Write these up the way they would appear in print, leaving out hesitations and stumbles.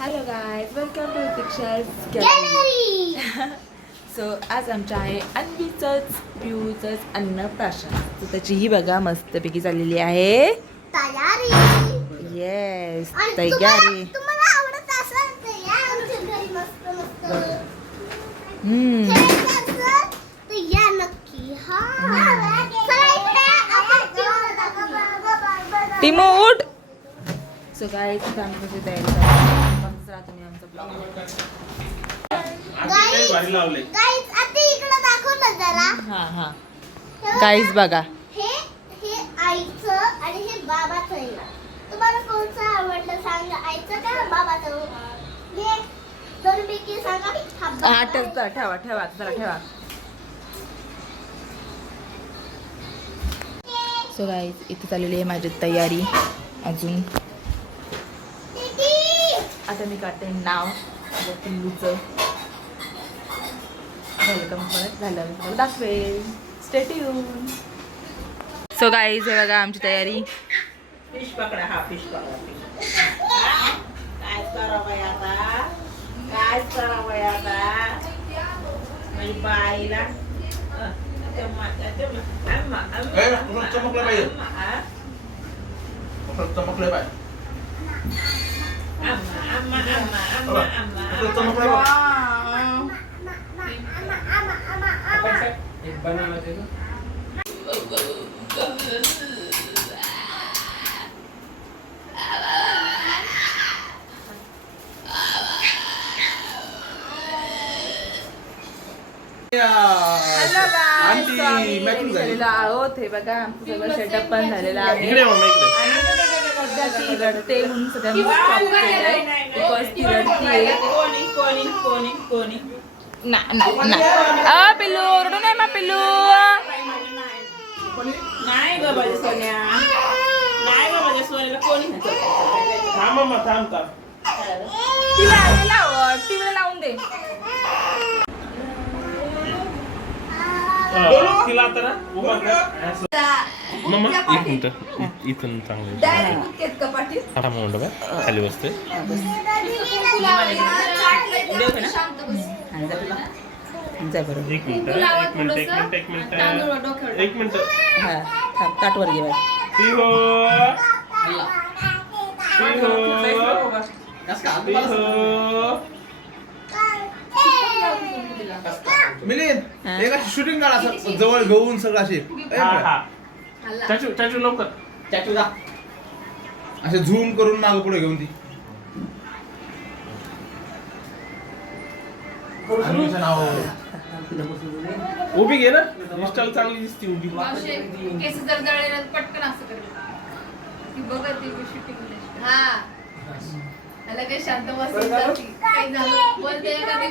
Hello guys, welcome to pictures gallery. So आज आमच्या आहे अन्वीचंच पिऊचंच अन्नप्राशन. तर त्याची ही बघा मस्तपैकी चाललेली आहे तयारी. येस, तयारी. तुम्हाला आवडत असेल तर या आमच्या घरी मस्त मस्त तर या नक्की. चला इकडे आपण टीमो उठ. सो गायज, आता आम्ही कशी तयारी करतो मग जरा तुम्ही आमचा ब्लॉग गाईज आता इकडे दाखव ना जरा. हां गाईज बघा, हे आईचं आणि हे बाबाचं आहे. तुम्हाला कोणतं आवडलं सांगा, आईचं का बाबाचं? मी दोन पैकी सांगा. हा ठेवा जरा. सो गाईज, इथे चाललेली आहे माझी तयारी. अजून आता मी काढते नाव माझ्या पिल्लूचं. वेलकम परत झालं मी दाखवेल. Stay tune. सो गाईज, हे बघा आमची तयारी. फिश पकडा. काय करावं आता माझी बाईला चमकलं पाहिजे. चमकलं पाहिजे. झालेलं आहोत. हे बघा आमचं सगळं सेटअप पण झालेलं आहे. इकडे मम्मी, इकडे. सध्या ती रडते म्हणून सध्या मी स्टॉप केलंय बिकॉज ती रडतीये. कोणी ना पिल्लू रडू नाही मग पिल्लू. नाही ग माझ्या सोन्या, नाही ग माझ्या सोन्याला कोणी थांब. टीव्हीला लावून दे. तिला आता मम्मा एक मिनिट इथून चांगलं खाली बसते. जाय बरोबर. एक मिनिट हा थांब, ताटवर घे बाई. मिलिंद हा. एक अशी शूटिंग काढा असं जवळ घेऊन सगळं असे चाचू लवकर चाचू जा असे झूम करून मागं पुढे घेऊन ती अन्वीचं नाव उभी घे ना. इंस्टाला चांगली दिसते उभी. केस जर जळले ना पटकन असं कर ती बघत ती शूटिंग. हा त्याला काही शांत बसून जाती. काही झालं बोलते कधी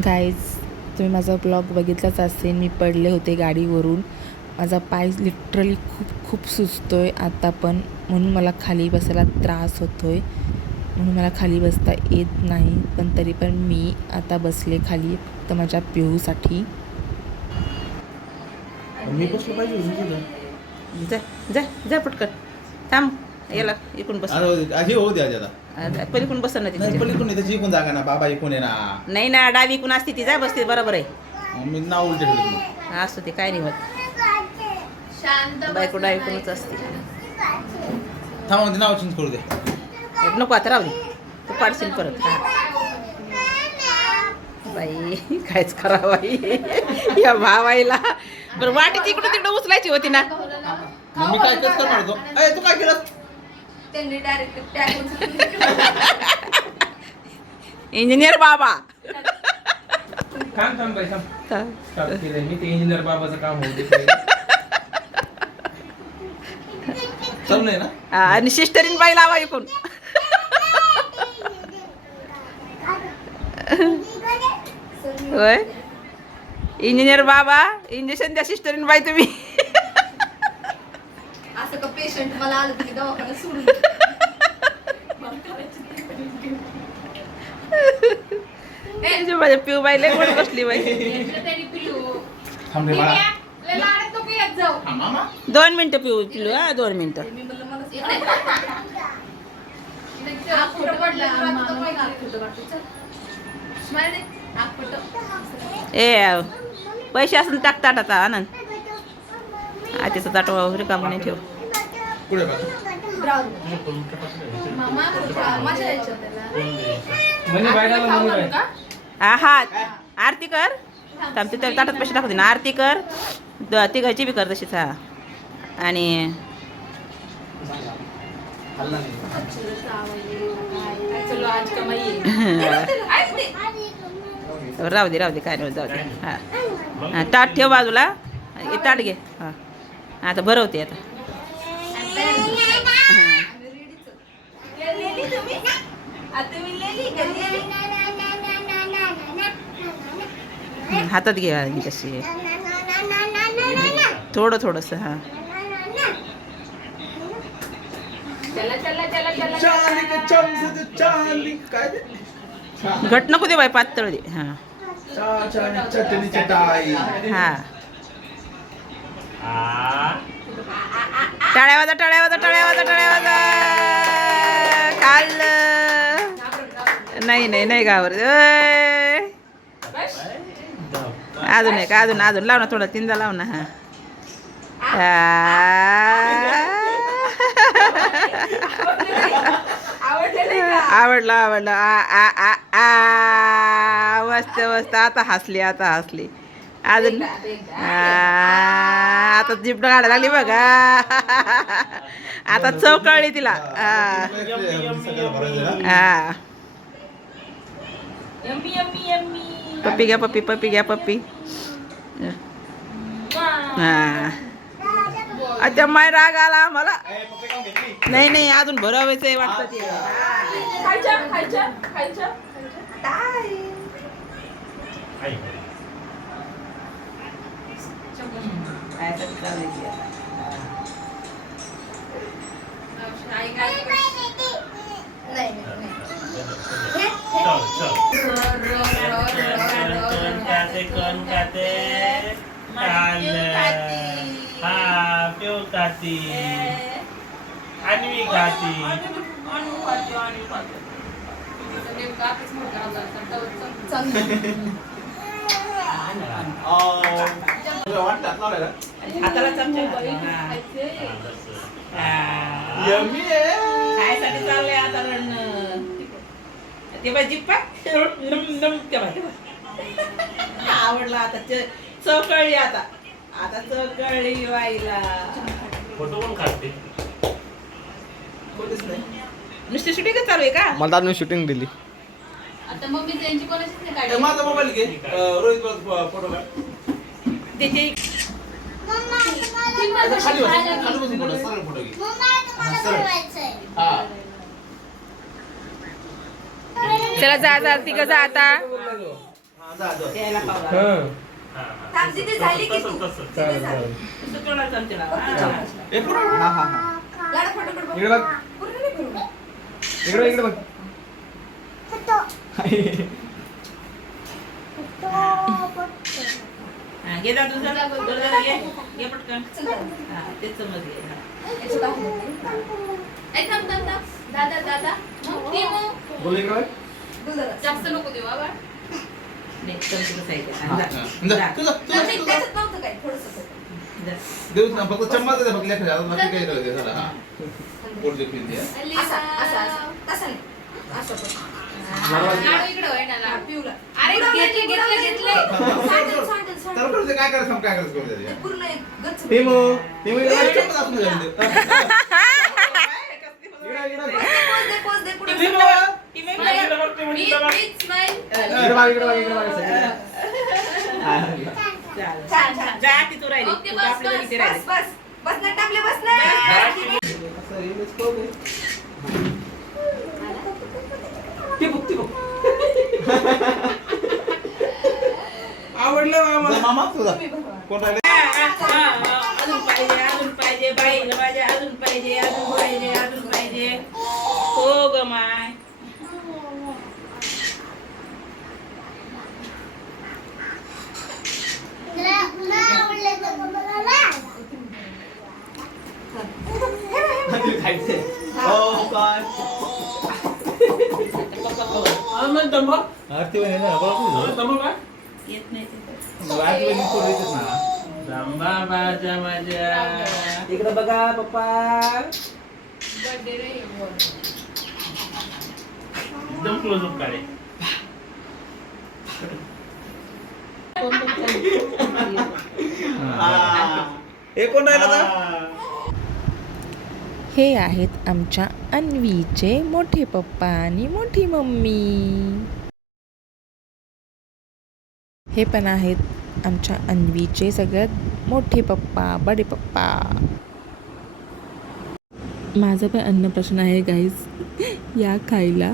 गाईज, तुम्ही माझा ब्लॉग बघितलाच असेल. मी पडले होते गाडीवरून. माझा पाय लिटरली खूप सुचतोय आता पण, म्हणून मला खाली बसायला त्रास होतोय. म्हणून मला खाली बसता येत नाही. पण तरी पण मी आता बसले खाली फक्त माझ्या पिऊसाठी. मी बसलो पाहिजे. जा पटकन. थांब, याला इकडून बस. अरे हो द्या आता पलीकडून बस ना नाही पलीकडून नाही त्याची इकून जागा ना बाबा इकून आहे ना. नाही ना, डावी इकडून असते ती. जा बसते बरोबर आहे. मी नाव उलटे ठेवले. असू ते, काय नाही होत. शांत बायको डावी इकडूनच असते. थांबा नाव चेंज करू दे. नको आता राहू दे, तू पाडशील परत. बाई कायच करावं बाई या भावाईला. बरं वाटी तिकडून तिकडे उचलायची होती ना. मग मी काय कसं करतो. तू काय केलं. त्यांनी डायरेक्ट टॅग इंजिनियर बाबा. थांब मी ते इंजिनियर बाबाचं काम होते. चल नाही ना. आणि सिस्टरीन बाई लावा इकून. होय, इंजिनियर बाबा इंजेक्शन द्या सिस्टरीन बाई तुम्ही. असं का पेशंट मला आलं तरी दवाखान्यात सोडून माझ्या पिऊ बाई लय गोड बसली बाई. तरी पिलू थांब रे बाळा. लय लाडत नको येत जाऊ. मामा 2 मिनिटं पिऊ पिलू. 2 मिनिटं. मी म्हणलं मला नाक फुटं काढतो, चल. स्माइल दे, नाक फुटं. ए पैसे असून टाकतात आता आनंद आतीचं ताट रिकामं नाही ठेव. पुढे बघ. मामा मजा यायची त्याला. मनी बायला खाऊ मनी घालू बाय. का? हा आरती कर थांबते तर ताटात पैसे टाकू दे ना. आरती कर तिघाची बी कर तशीच. हा आणि हल्ला नाही. चलो आज कमाई आहे. राहू दे काय नाही जाऊ दे. हा हा ताट ठेव बाजूला. हे ताट घे. हा आता भरवते आता. हातात घे तशी थोडंसं. हा चला चला चला चला चांदी के चमचे ते चांदी काय ते? घट नको दे बाई पातळ दे. हा चटणी चटाई. हा टाळ्या वाजा खाल्लं. नाही गावर. अजून एक अजून लाव ना थोडं. तीनदा लाव ना. हा आवडलं मस्त आता हसली अजून. आता जीभ काढायला लागली बघा. आता चव कळली तिला. हा पप्पी घ्या पप्पी. हा अच्छा माय राग आला आम्हाला. नाही अजून भरावायचंय वाटतं ते. खायच्या वाटतात लावलाय. हाताला चमचा यम्मी आहे. खायसाठी चाललंय आता रडणं. ते बाय जिप्पा आवडला. आता चव कळली. आता चव कळली बाईला. फोटो पण काढते. कोणीच नाही. नुसती शूटिंगच चालू आहे का? मला दादा शूटिंग दिली. आता मम्मी त्यांची कोणाचीच नाही ए, काढली. माझा मोबाईल घे. रोहित फोटो काढ. त्याचे खाली बसून फोटो सरळ फोटो घे. हा चला जा तिघं जा आता. हा, जा. द्यायला पावला. झाली की तू चालेल. नुसतं तोंडाला चमचा लावा. ए, पुढं. हा इकडे बघ इकडे बघ. हा, घे जा तुझं. घे पटकन. हा तेच समज घे. हा. दादा बोल इकडे बघ. जास्त नको देऊ बाबा. नाही, चमचा बसायचा. हा, जा. जा, जा. तुझं. नव्हतं काय थोडस जा. देऊच ना फक्त चम्मच दे फक्त लेखा जातात बाकी काही राहू दे झाला. हा पोट देखील दे. इकडं आहे ना पिऊला. अरे घेतले तर करू दे, काय करायचं काय करायचं करू दे. पूर्ण टिमो इकडे चम्मच असू दे. इकडे जा ती तू राहिली. ओके, तू बस, आपल्या घरी बस, ती राहिली. आवडलं मामा तुझा कोण राहिले? अजून पाहिजे बाईला माझ्या. अजून पाहिजे. हो ग माय. खायचंय. हो काय पप्पा ना तंबा आरती वहिनी ना बरोबर तंबा काय येत नाही ते. आरती वहिनी पोरं येतात ना. तंबा बाजा माझ्या इकडे बघा पप्पा बर्थडे रे हे बोल. एकदम क्लोज अप काढे हे कोण राहिलं आता? हे आहेत आमच्या अन्वीचे मोठे पप्पा आणि मोठी मम्मी. हे पण आहेत आमच्या अन्वीचे सगळ्यात मोठे पप्पा, बडे पप्पा. माझा पण अन्नप्रश्न आहे गाईज, या खायला.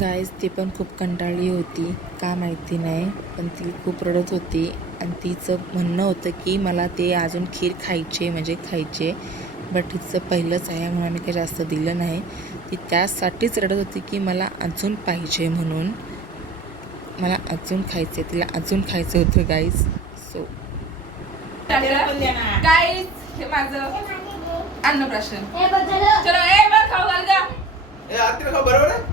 गाईज ती पण खूप कंटाळली होती, का माहिती नाही, पण ती खूप रडत होती आणि तिचं म्हणणं होतं की मला ते अजून खीर खायचे म्हणजे खायचे. बट तिचं पहिलंच आहे म्हणून आम्ही काही जास्त दिलं नाही. ती त्यासाठीच रडत होती की मला अजून पाहिजे म्हणून. मला अजून खायचे, तिला अजून खायचं होतं गाईज. सो Guys, हे माझं अन्नप्राशन. हे बघ झालं. चलो ए बघ खाऊ घाल का. ए आरतीला खाऊ बरोबर आहे?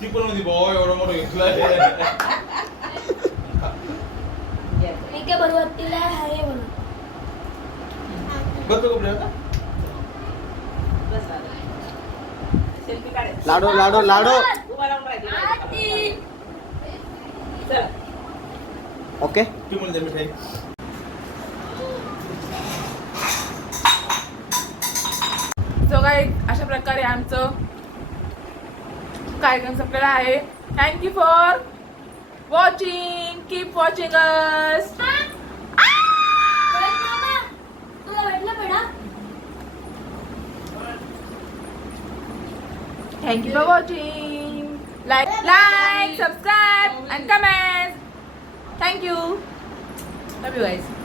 ती पण म्हणते भाऊ एवढं मोठं घेतलंय. मी काय बरोबर तिला आहे म्हणून. बघतो कपडे आता. सेल्फी काढे. लाडू लाडू लाडू उभा राहून राहिली. चला. ओके ती म्हणते मिठाई. सो गाईज अशा प्रकारे आमचं कार्यक्रम संपलेला आहे. Thank you for watching. Keep watching us. तुला भेटलं बेटा? Thank you for watching. Like, subscribe, and comment. Thank you. Love you guys.